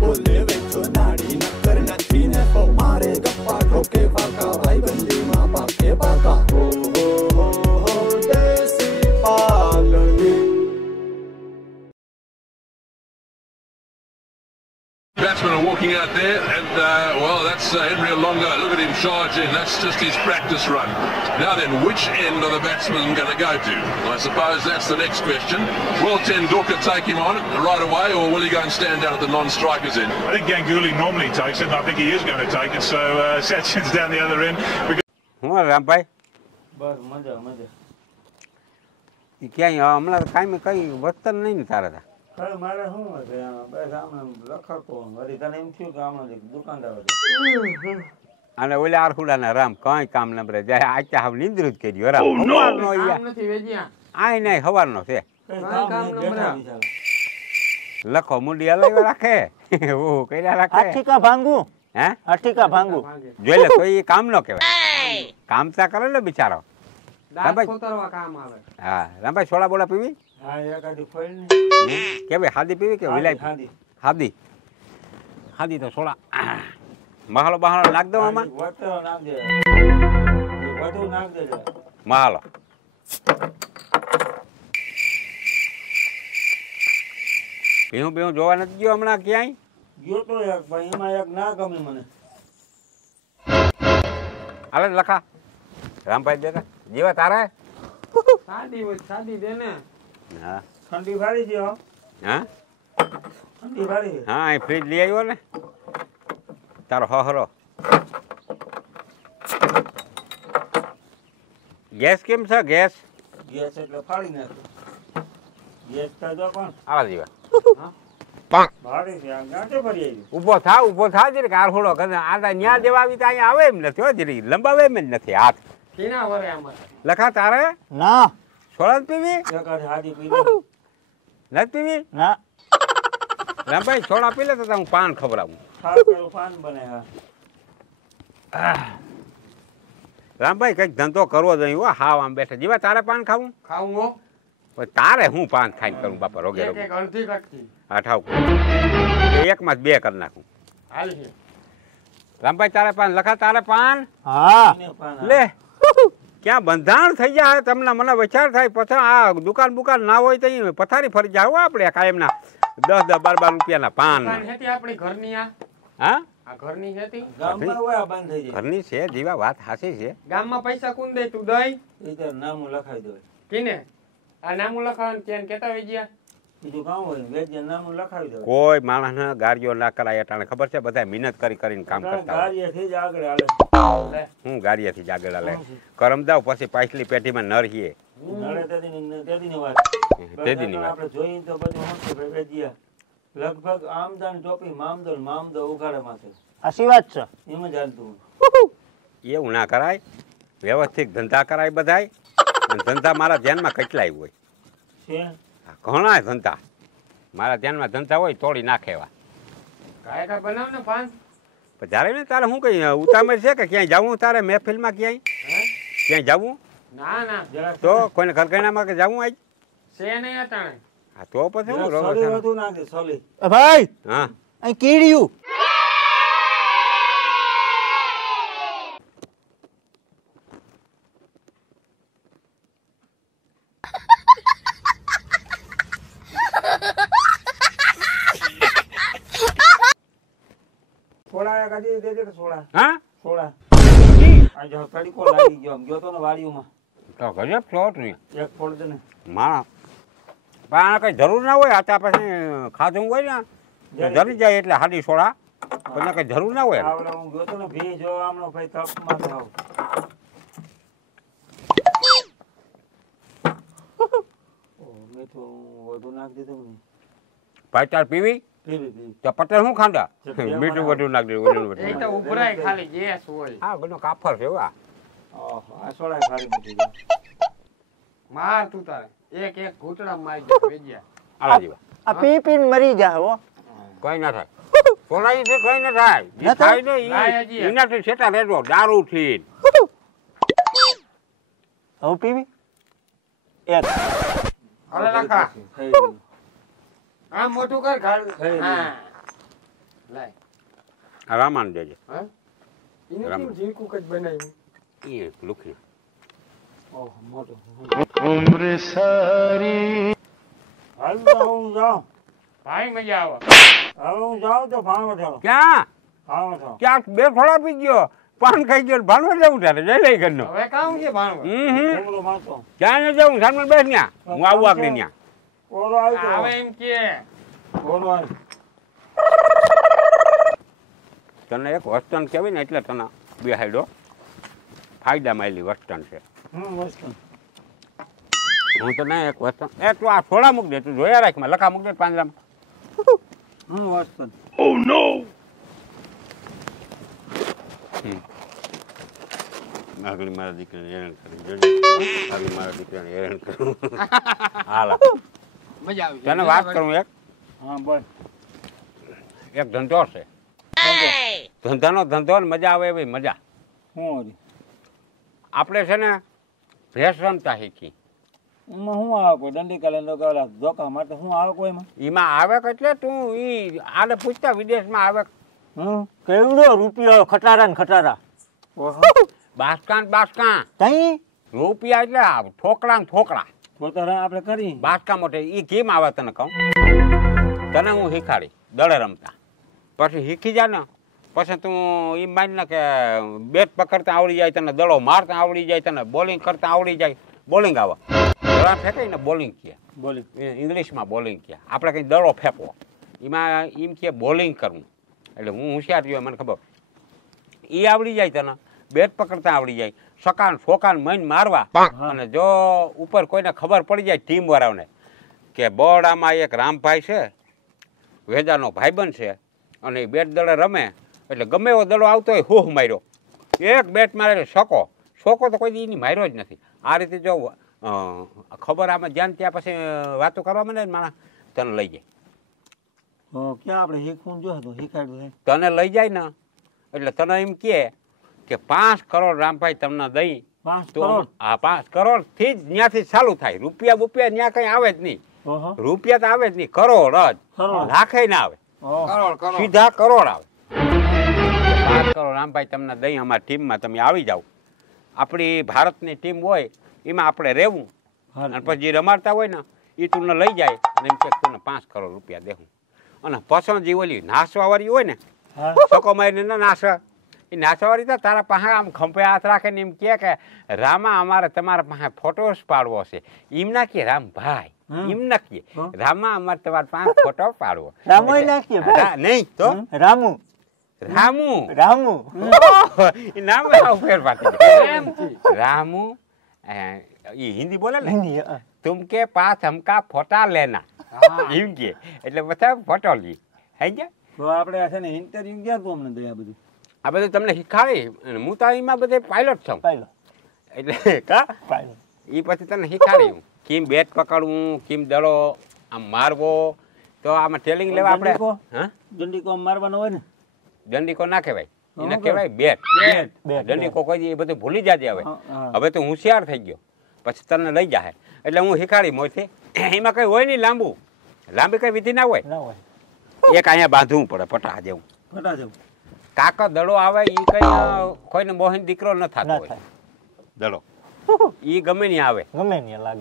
બોલે વેચો નાડી નકર નથી ને તો મારે ગપ્પા ઠોકે પાકા ભાઈ બંધીમાં પાકે પાકા હો દેસી Paldi. Batsmen are walking out there, and well, that's Henry Olonga. Look at him charge in. That's just his practice run. Now then, which end are the batsmen going to go to? I suppose that's the next question. Will Tendulkar take him on right away, or will he go and stand down at the non-strikers end? I think Ganguly normally takes it, and I think he is going to take it. So Sachin's down the other end. હું રામભાઈ બસ મજા મજા. ક્યાંય હમણાં કાંઈ કઈ વસ્તર નહીં ને તારા હવે મારે શું હતું બસ આમને લખતો વળી તને એમ થયું કે આમાં દુકાનદાર અને ઓલા આરખુડાના રામ કઈ કામ ન પડે જાય આચા હાવ નિંદ્ર જ કર્યો રામ સવારનો આય નહીં સવારનો છે લખો મુંડી હલાવી રાખે ઓ કર્યા રાખે આઠીકા ભાંગું હે આઠીકા ભાંગું જોઈ લે તો એ કામ ન કહેવાય કામ તા કરે ને બિચારો રામભાઈ હા રામભાઈ સોડા બોડા પીવી હા એકાદી ફળ ને કે ભાઈ હાદી પીવી કે વિલાઈ હાદી હાદી તો સોડા મહાલો બહાલો નાખ દો આમાં વટરો નાખ દે બધું નાખ દે મહાલો પીવું પીવું જોવા નથી ગયો હમણાં ક્યાંય ગયો તો એક ભાઈ એમાં એક ના ગમે મને હાલે લખા રામભાઈ દેતા જેવા તારા સાદી દે ને હા ઠંડી ભારી છે હા ઠંડી ભારી હા અહીં ફ્રીજ લઈ આવ્યો ને તારો હહરો ગેસ કેમ છે ગેસ ગેસ એટલે ફાડી નાખે ગેસ થતો પણ આવા જેવા ભારી છે આ ગાંઠે ભરી આવી ઊભો થા જરી કાર હોડો કરે આ ન્યા દેવા આવી તો અહીંયા આવે એમ નથી હો જરી લંબાવે એમ જ નથી હાથ કેના વરે આમાં લખા તારે ના સોડા પીવી એકાદી હાદી પી નથી પીવી ના રામભાઈ સોડા પી લે તો હું પાન ખવડાવું ખારું પાન બને હા રામભાઈ કઈક ધંધો કરવો જોઈએ હો હાવ આમ બેઠા જેવા તારે પાન ખાવું ખાવું હો તારે હું પાન ખાઈને કરું બાપા રોગે રોગે અડધી કટકી અઠાવ એકમાં જ બે કરી નાખું હાલ છે રામભાઈ તારે પાન લખા તારે પાન હા લે ક્યાં બંધાણ થઈ જાય તમને મને વિચાર થાય પછી આ દુકાન બુકાન ના હોય તો પથારી ફરી જાવ આપણે કાયમના 10-10 12 રૂપિયાના પાન આપણી ઘરની હા આ ઘરની હતી ગામમાં હોય બંધ થઈ જાય ઘરની છે જીવા વાત હાસી છે ગામમાં પૈસા કોણ દે તું દઈ એ તો નામું લખાઈ દે કિને આ નામું લખાવવાનું કેન કેતા હોય ગયા બીજું કામ હોય વેજ્ય નામું લખાવી દે કોઈ માણસને ગાડીઓ ના કરાય અટાણે ખબર છે બધા મહેનત કરીને કામ કરતા ગાડીએથી જ આગળ હાલે હું ગાડીએથી જ આગળ હાલે કરમ દાવ પછી પાછલી પેટીમાં નરહીએ નળે તેદીની વાત આપણે જોઈએ તો બધું હશે વેજ્ય લગભગ આમદાન ટોપી મામદો ઉઘાડે માથે આશી વાત છે એમ જ હાલતું એવું ના કરાય વ્યવસ્થિત ધંધા કરાય બધાય ધંધા મારા ધ્યાનમાં કેટલાય હોય છે ઘણા ધંધા મારા ધ્યાનમાં ધંધા હોય તોડી નાખે એવા કાયકા બનાવ ને પાન જ્યારે ને તારે શું કઈ ઉતામળ છે કે ક્યાંય જવું તારે મહેફિલમાં ક્યાંય જવું ના તો કોઈને ઘરઘણામાં કે જવું આજ છે નહીં અટાણે હા તો પછી હું ભાઈ હા અહીં કીડ્યું સોડા કાઢી દેજે કે સોડા હા સોડા આ જો તડીકો લાગી ગયો ગયો તો ને વાડીઓમાં તો ગજબ ફ્લોટ નહીં એક ફોડ દે ને માણા પણ આને કઈ જરૂર ના હોય આચા પછી ખાધું હોય ને જરી જાય એટલે હાડી સોડા પણ કઈ જરૂર ના હોય આવડે હું ગયો તો ને ભી જો આમનો ભાઈ તપમાં થાવ ઓ મીઠું વધુ નાખ દીધું ને ભાઈ તાર પીવી તો પટેલ શું ખાંડા મીઠું વધુ નાખ દીધું એ તો ઉભરાય ખાલી ગેસ હોય હા બધો કાફર છે આ આ સોડા ખાલી મૂકી દે માર તું તારે એક ઘૂંટડા મારી દે વેજ્યા આલા જીવા આ પી પીને મરી જા હો કઈ ના થાય સોડા થી કઈ ના થાય જે થાય ને એનાથી સેટા રેડો દારૂ થી હવે પીવી એક હાલે લખા આમ મોટું કર ઘાડ હા આ રામાન દેજે એને કેમ ઝીણકું જ બનાવ્યું એ લુખી ઓહ મોટો હાલ તો હું જાઉં ભાઈ મજા આવે હવે હું જાઉં તો ભાણવા ચાલો ક્યાં ભાણવા ચાલો ક્યાં બે થોડા પી ગયો પાન ખાઈ ગયો ભાણવા જવું તારે જઈ લઈ ઘરનો હવે કામ છે ભાણવા ઓલો માતો ક્યાં ન જવું સામે બેસ ન્યા હું આવું આગળ ન્યા ઓલો આવી તો આવે એમ કે ઓલો આવી તને એક વસ્તન કહેવાય ને એટલે તને બેહાડ્યો ફાયદા માયલી વસ્તન છે વસ્તુ હું તને એક વસ્તન એ તું આ થોડા મૂક દે તું જોયા રાખ માં લખા મૂક દે પાંજરામાં વસ્તુ આગળ મારા દીકરાને હેરાન કરી આગળ મારા દીકરાને હેરાન કરું હાલ મજા આવી તને વાત કરું એક હા બસ એક ધંધો છે ધંધાનો ધંધો ને મજા આવે એવી મજા હું વળી આપણે છે ને ભેંસ રમતા શીખી એમાં શું આવે કોઈ દંડી કાલે ધોકા માટે શું આવે કોઈ એમાં એમાં આવે એટલે તું ઈ આને પૂછતા વિદેશમાં આવે કેવડો રૂપિયો ખટારા ને ખટારા બાસકા ને બાસકા તઈ રૂપિયા એટલે ઠોકડા ને ઠોકડા પોતા આપણે કરી બાસકા મોટે ઈ કેમ આવે તને કહું તને હું શીખાડી દડે રમતા પછી શીખી જા ને પછી તું એમ માની ને કે બેટ પકડતા આવડી જાય તને દડો મારતા આવડી જાય તને બોલિંગ કરતા આવડી જાય બોલિંગ આવે દડા ફેંકાય ને બોલિંગ કહે બોલી ઇંગ્લિશમાં બોલિંગ કહે આપણે કંઈ દડો ફેંકવો એમાં એમ કે બોલિંગ કરવું એટલે હું હોશિયાર થયો મને ખબર એ આવડી જાય તને બેટ પકડતા આવડી જાય સકાન ફોકાન મૈન મારવા અને જો ઉપર કોઈને ખબર પડી જાય ટીમ વાળાને કે બરડામાં એક રામભાઈ છે વેદાનો ભાઈબંધ છે અને એ બેટ દડે રમે એટલે ગમે એવો દડો આવતો હોય હુહ માર્યો એક બેટ મારે શોકો તો કોઈ દી એની માર્યો જ નથી આ રીતે જો ખબર આમાં જ્યાં ત્યાં પછી વાતો કરવા માંડે ને માણસ તને લઈ જાય ક્યાં આપણે શીખવું જો તો શીખાડ્યું તને લઈ જાય ને એટલે તને એમ કે 5 કરોડ રામભાઈ તમને દઈ 5 તો કરોડ આ 5 કરોડ થી જ ત્યાંથી ચાલુ થાય રૂપિયા બુપિયા ત્યાં કઈ આવે જ નહીં રૂપિયા તો આવે જ નહીં કરોડ જ કરોડ. લાખે ના આવે કરોડ સીધા કરોડ આવે 5 કરોડ રામભાઈ તમને દઈ અમારી ટીમમાં તમે આવી જાઓ આપણી ભારતની ટીમ હોય એમાં આપણે રહેવું અને પછી જે રમાડતા હોય ને એ તું લઈ જાય અને એમ કે તું 5 કરોડ રૂપિયા દેવું અને પસંદ જે ઓલી નાસવાવાળી હોય ને સકો મારીને ના નાસવા એ નાસવાવાળી તો તારા પાસે આમ ખંભે હાથ રાખે ને એમ કે રામા અમારે તમારા પાસે ફોટોસ પાડવો છે એમ ના કે રામભાઈ એમ ના કે રામા અમારે તમારા પાસે ફોટો પાડવો નહીં તો રામુ એ નામ ફેર પાડી રામુ ये हिंदी बोले ना तुम के पास हमका फोटा लेना એમ કે એટલે બધા ફોટો લી હે ગયા તો આપણે છે ને ઇન્ટરવ્યુ ક્યાં તું અમને દે આ બધું તમને શીખાડી હું તો એમાં બધે પાયલોટ છું એટલે કા એ પછી તને શીખાડી કેમ બેટ પકડવું કેમ દડો આમ મારવો તો આમાં ટ્રેનિંગ લેવા આપણે હા દંડીકો મારવાનો હોય ને દંડીકો ના કહેવાય એને કહેવાય બેટ દંડીકો કોઈ એ બધું ભૂલી જાજે હવે તો હોશિયાર થઈ ગયો પછી તને લઈ જાય એટલે હું શીખાડી મોથી એમાં કઈ હોય નહીં લાંબી કઈ વિધિ ના હોય એક અહીંયા બાંધવું પડે પટા જેવું કાકો દડો આવે એ કઈ કોઈને મોહીન દીકરો ન થતો હોય દડો એ ગમે નહીં આવે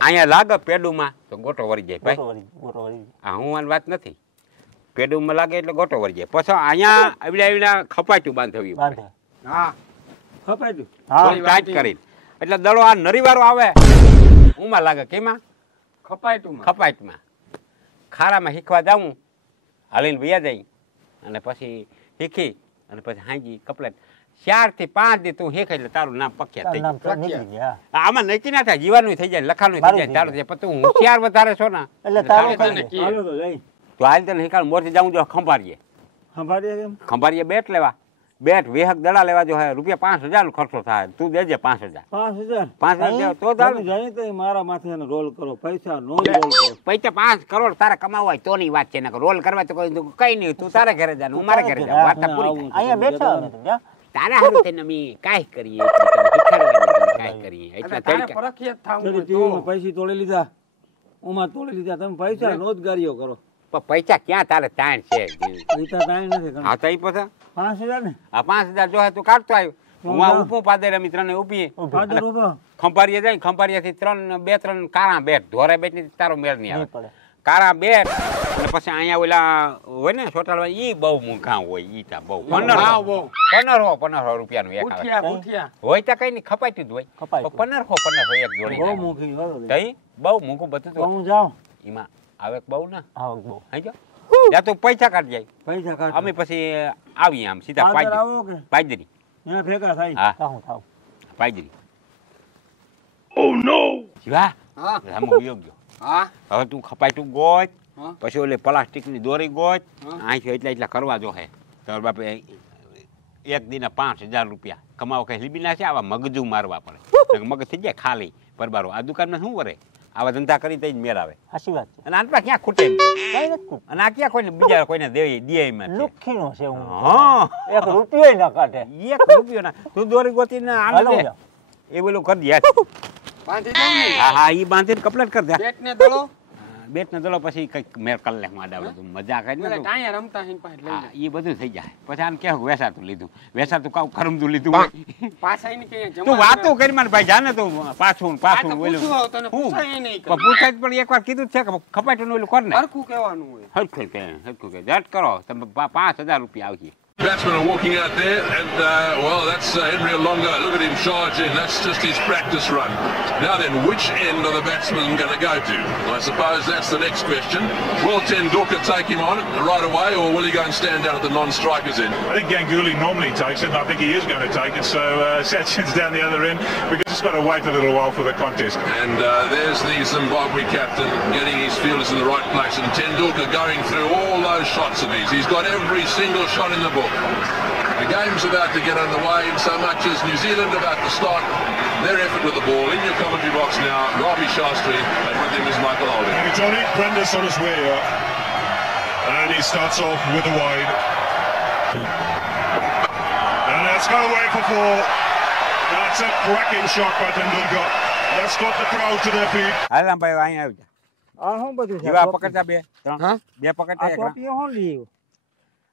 અહીંયા લાગે પેડુમાં તો ગોટો વળી જાય ભાઈ હા હું આની વાત નથી પેડુમાં લાગે એટલે ગોટો વળી જાય પછી અહીંયા આવીને ખપાટ્યું બાંધવી હા ખપાટ્યું ટાઈટ કરીને એટલે દડો આ નરીવાળો આવે ઉમાં લાગે કેમાં ખપાટમાં ખારામાં શીખવા જાઉં હાલીને વયા જઈ અને પછી શીખી અને પછી હાંજી કપલેટ 4 થી 5 દી તું શીખે એટલે તારું નામ પખ્યા થઈ જાય આમાં નક્કી ના થાય જીવાનું થઈ જાય લખાનું થઈ જાય તારું પણ તું હોશિયાર વધારે છો ને તો હાલ તને શીખાડ મોરથી જાઉં જો ખંભારીએ બેટ લેવા બેટ વેહક દડા લેવા જો રૂપિયા 5000 નો ખર્ચો થાય તું દેજે 5000 તો મારા માથે રોલ કરો પૈસા નો રોલ કરો પૈસા 5 કરોડ તારે કમાવા હોય તોની વાત છે ને રોલ કરવા તો કઈ નહીં તું તારે ઘરે જા હું મારા ઘરે જાઉં વાત પૂરી અહીંયા બેઠા તારા હારું તેને મી કાઈ કરીએ કાઈ કરીએ એટલે તારે ફરકિયાત થાવું પૈસા તોડી લીધા ઉમાં તોડી લીધા તમે પૈસા રોજગારીઓ કરો પણ પૈસા ક્યાં તારે તાણ છે પૈસા કાંઈ નથી હા તો ઈ પછી 5000 ને આ 5000 જો તું કાઢતો આવ્યો હું આ ઊભું પાદર અમે ત્રણે ઊભી પાદર ઊભો ખંભારીએ જાય ખંભારીયાથી 2-3 કાળા બેટ ધોરે બેટ ની તારો મેળ નહીં આવે કાળા બેટ અને પછી અહીંયા ઓલા હોય ને છોટાળવા ઈ બહુ મૂંઘા હોય ઈ તા બહુ 1500 રૂપિયાનું એક આવે હોય તો કઈ નહીં ખપાતું જ હોય 1500 એક જોડી બહુ મોંઘી તઈ બહુ મૂંઘું બધું તો હું જાઉં એમાં આવક બહુ ના આવક બહુ હઈ જો યા તો પૈસા કાઢ જાય પૈસા કાઢ અમે પછી આવી આમ સીધા પાદર આવો કે પાદરી ત્યાં ભેગા થાય હા થાવ પાદરી ઓ નો જીવા હા રામો યોગ્ય હા હવે તું ખપાય તું ગોચ પછી ઓલે પ્લાસ્ટિક ની દોરી ગોચ અહીંથી એટલા કરવા જો હે તાર બાપે એક દિને 5000 રૂપિયા કમાવો કઈ લીબી ના છે આવા મગજુ મારવા પડે મગજ થઈ જાય ખાલી પરબારો આ દુકાનમાં શું કરે આવા ધંધા કરી તઈ જ મેળ આવે સાચી વાત છે અને આટલા ક્યાં ખૂટે કઈ નથી અને આ ક્યાં કોઈને બીજા કોઈને દેવી દીએમાં લુખીનો છે હું હા એક રૂપિયો ના કાઢે એક રૂપિયો ના તું દોરી ગોતીને આને દે એ બોલું કરી દે બાંધી દઉં ને હા હા ઈ બાંધીને કપલેટ કરી દે બેટ ને દળો બેટ ને દળો પછી કઈક મેર કર લે માડા તું મજા કરી ને ટાયા રમતા હિન પાસે લઈ હા ઈ બધું થઈ જાય પછી આને કેવું વેસાતું લીધું વેસાતું કાવ કરમદું લીધું પાછા એને કે જમા તું વાતો કરી મને ભાઈ જાને તું પાછું બોલ્યું તને પૂછાય નહીં પૂછાય પણ એકવાર કીધું છે કે ખપાટું ઓલું કર ને હરખું કહેવાનું હોય હરખું કે જટ કરો તમે 5000 રૂપિયા આવશે Batsmen are walking out there, and well, that's Henry Olonga. Look at him charge in. That's just his practice run. Now then, which end are the batsmen going to go to? I suppose that's the next question. Will Tendulkar take him on right away, or will he go and stand down at the non-strikers end? I think Ganguly normally takes it, and I think he is going to take it. So Sachin's down the other end. We've just got to wait a little while for the contest. And there's the Zimbabwe captain getting his fielders in the right place, and Tendulkar going through all those shots of his. He's got every single shot in the book. The game's about to get underway in so much as New Zealand about to start their effort with the ball. In your commentary box now, Ravi Shastri, and with him is Michael Holding. Thank you, Johnny. Brenda's on his way here. And he starts off with a wide. And it's gone away for 4. That's a cracking shot by Tendulkar. That's got the crowd to their feet. હાલ ભાઈ અહીંયા આવી જા આ શું બધું છે જીવા પકડતા બે ત્રણ હા બે પકડતા આ એક ટોપીઓ શું લીધું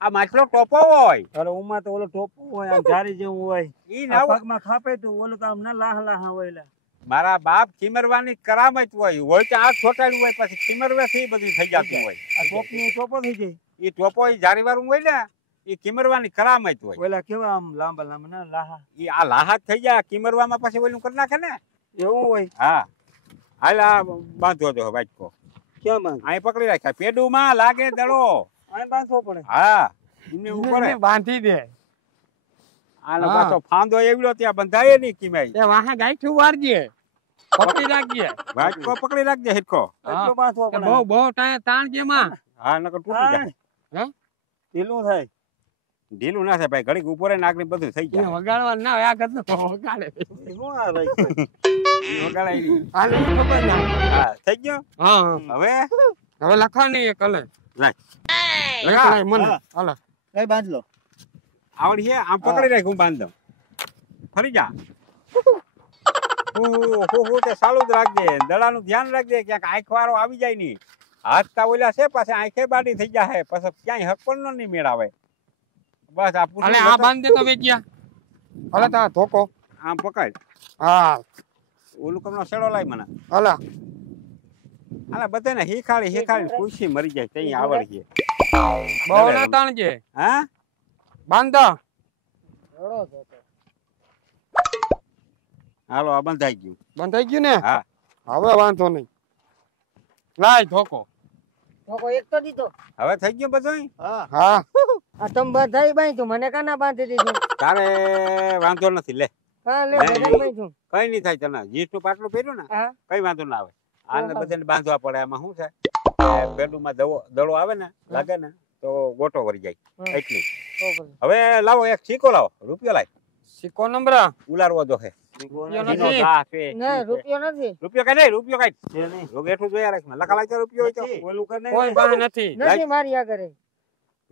આ માછલો ટોપો હોય અરે ઉમાં તો ઓલો ટોપું હોય આમ જારી જેવું હોય ઈ આ નવ પગમાં ખાપે તો ઓલું તો આમ ના લાહ હોય લા મારા બાપ ચીમરવાની કરામત હોય તો આંખ છોટાડ્યું હોય પછી ચીમરવાથી બધું થઈ જતું હોય આ ટોપી ટોપો થઈ જાય એ ટોપો ઈ જારી વાળું હોય ને એ કિમરવાની કરામત હોય ઓલા કેવા આમ લાંબા ના લાહા એ આ લાહાત થઈ જાય કિમરવામાં પછી ઓલું કરી નાખે ને એવું હોય હા હાલ આ બાંધો દો વાટકો ક્યાં બાંધ અહીં પકડી રાખ્યા પેડુમાં લાગે દડો આ બાંધવો પડે હા એમને ઉપર બાંધી દે આનો પાછો ફાંદો એવડો ત્યાં બંધાય નહીં કિમાઈ એ વાહે ગાઈઠું વારજે પકડી રાખજે વાટકો પકડી રાખજે હિટકો એટલો બાંધવો પડે બહુ તાણ જેમાં હા નકર તૂટી જાય હે ઢીલું થાય ઢીલું ના થાય ભાઈ ઘડીક ઉપર રહીને આગળ બધું થઈ જાય વગાડવા ના હોય આ ગત વગાડે શું આ ભાઈ વગાડાય નહીં આને ખબર ના હા થઈ ગયો હા હવે હવે લખવાની એ કલે રાખ લખાય મને હાલો કઈ બાંધ લો આવડી છે આમ પકડી રાખ હું બાંધ દઉં ફરી જા હું તે સાલું જ રાખજે દડાનું ધ્યાન રાખજે ક્યાંક આંખ વાળો આવી જાય નહીં હાથ તા ઓલા છે પાછા આંખે બાડી થઈ જાય પછી ક્યાંય હક પણ નહીં મેળ આવે બસ આ અલે આ બાંધ દે તો વેજ્યા હાલે તા ધોકો આમ પકડ હા ઓલું કમનો શેડો લાય મને હાલા આલા બધાને હિખાડી ખુશી મરી જાય તઈ આવડી છે બહુ ના તાણજે હા બાંધો હાલો આ બંધાઈ ગયું બંધાઈ ગયું ને હા હવે વાંધો નહીં લાય ધોકો એક તો દીધો હવે થઈ ગયું બધું હા આ તમ બધાય બાંધ્યું મને કાના બાંધી દીધું તારે વાંધો નથી લે હા લે નહીં, બધાય બાંધ્યું કઈ નહીં થાય તને જીસનું પાટલું પહેર્યું ને હા કઈ વાંધો ના આવે આને બધાને બાંધવા પડે એમાં શું છે પેડુમાં દડો આવે ને લાગે ને તો ગોટો વળી જાય એટલી હવે લાવો એક સિક્કો લાવો રૂપિયો લાય સિક્કો નંબર ઉલારવો જો હે ના રૂપિયો નથી રૂપિયો કઈ નહીં રૂપિયો કઈ રોગ એટલું જોયા રાખ લખા લાગતો રૂપિયો હોય તો ઓલું કરે કોઈ પાસે નથી નથી મારી આગળ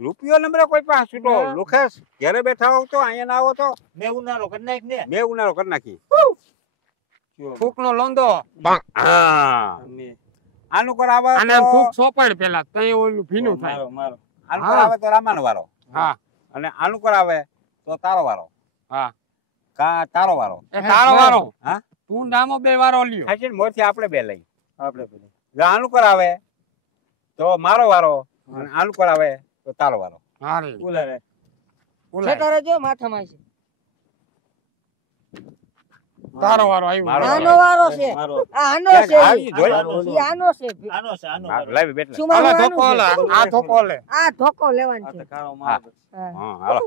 રૂપિયો નંબર કોઈ પાસે છૂટો લુખેશ ઘરે બેઠા હોવ તો અહીંયા ના આવો તો મેં ઉનારો કરી નાખ ને મેં ઉનારો કરી નાખી ફૂક નો લોંદો હા આનું કરાવે આને આમ થૂક સોપાડ પેલા તઈ ઓલું ભીનું થાય. મારો મારો આનું કરાવે તો રામાનો વારો. હા અને આનું કરાવે તો તારો વારો. હા કા તારો વારો. એ તારો વારો. હા તું ડામો બે વારો લ્યો. ખાસી મોરથી આપણે બે લઈ. આપણે પેલી જો આનું કરાવે તો મારો વારો અને આનું કરાવે તો તારો વારો. હા રે ઉલા રે છેતારે જો માથામાં છે તારો વારો આવ્યો. મારો આનો વારો છે મારો આ આનો છે આવી જોઈ. ઈ આનો છે આનો છે આનો હા, લાવી બેઠ લે. શું હાલો મારું ધોકો આનું લે છે? આ ધોકો લે. આ ધોકો લેવાનો આ છે તો કાળો મારો હા. હા હાલો